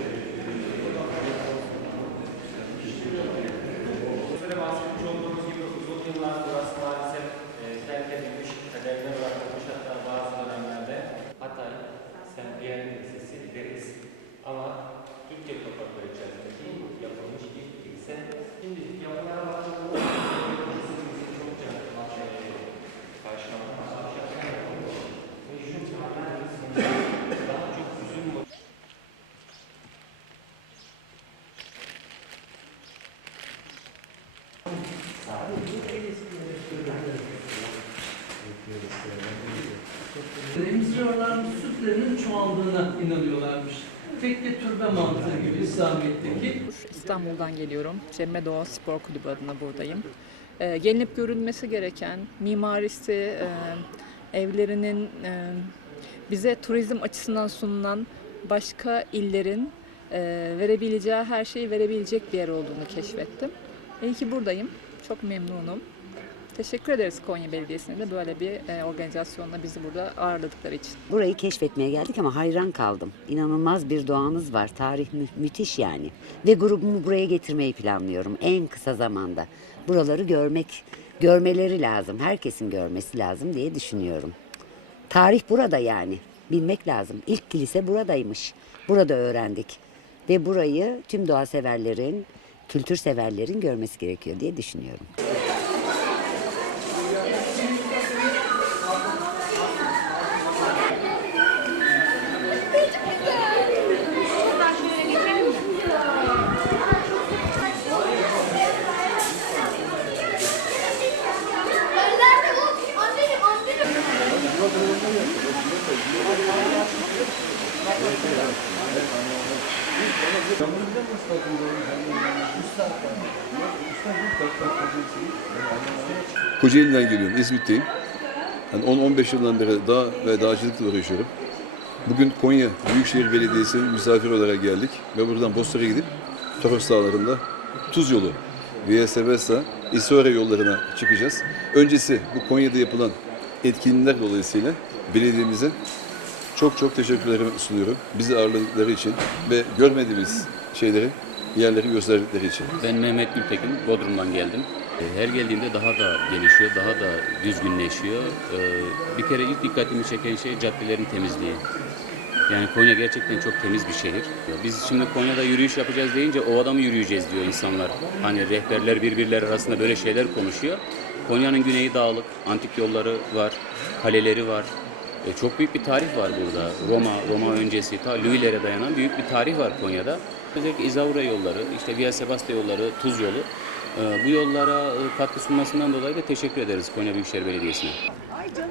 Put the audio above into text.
Amen. Mısırlarının sütlerinin çoğaldığına inanıyorlarmış. Tekke türbe mantığı gibi İslamiyet'teki. İstanbul'dan geliyorum. Cemme Doğa Spor Kulübü adına buradayım. Ee, gelinip görülmesi gereken mimarisi, e, evlerinin e, bize turizm açısından sunulan başka illerin e, verebileceği her şeyi verebilecek bir yer olduğunu keşfettim. İyi ki buradayım. Çok memnunum. Teşekkür ederiz Konya Belediyesi'ne de böyle bir e, organizasyonla bizi burada ağırladıkları için. Burayı keşfetmeye geldik ama hayran kaldım. İnanılmaz bir doğanız var. Tarih mü- müthiş yani. Ve grubumu buraya getirmeyi planlıyorum en kısa zamanda. Buraları görmek, görmeleri lazım. Herkesin görmesi lazım diye düşünüyorum. Tarih burada yani. Bilmek lazım. İlk kilise buradaymış. Burada öğrendik. Ve burayı tüm doğa severlerin, kültür severlerin görmesi gerekiyor diye düşünüyorum. Nerede bu? Kocaeli'den geliyorum, İzmit'teyim. Yani 10-15 yıldan beri dağ ve dağcılıkla uğraşıyorum. Bugün Konya Büyükşehir Belediyesi'nin misafir olarak geldik ve buradan Bostor'a gidip Toros Dağları'nda Tuz Yolu, Via İsora yollarına çıkacağız. Öncesi bu Konya'da yapılan etkinlikler dolayısıyla belediyemize çok çok teşekkürlerimi sunuyorum. Bizi ağırladıkları için ve görmediğimiz şeyleri, yerleri gösterdikleri için. Ben Mehmet Gültekin, Bodrum'dan geldim. E, Her geldiğimde daha da gelişiyor, daha da düzgünleşiyor. E, Bir kere ilk dikkatimi çeken şey caddelerin temizliği. Yani Konya gerçekten çok temiz bir şehir. Biz şimdi Konya'da yürüyüş yapacağız deyince ovada mı yürüyeceğiz diyor insanlar. Hani rehberler birbirleri arasında böyle şeyler konuşuyor. Konya'nın güneyi dağlık, antik yolları var, kaleleri var. E, çok büyük bir tarih var burada. Roma, Roma öncesi, ta Louis'lere dayanan büyük bir tarih var Konya'da. Özellikle İzaura yolları, işte Via Sebastia yolları, Tuz yolu. E, bu yollara e, katkı sunmasından dolayı da teşekkür ederiz Konya Büyükşehir Belediyesi'ne. Ay canım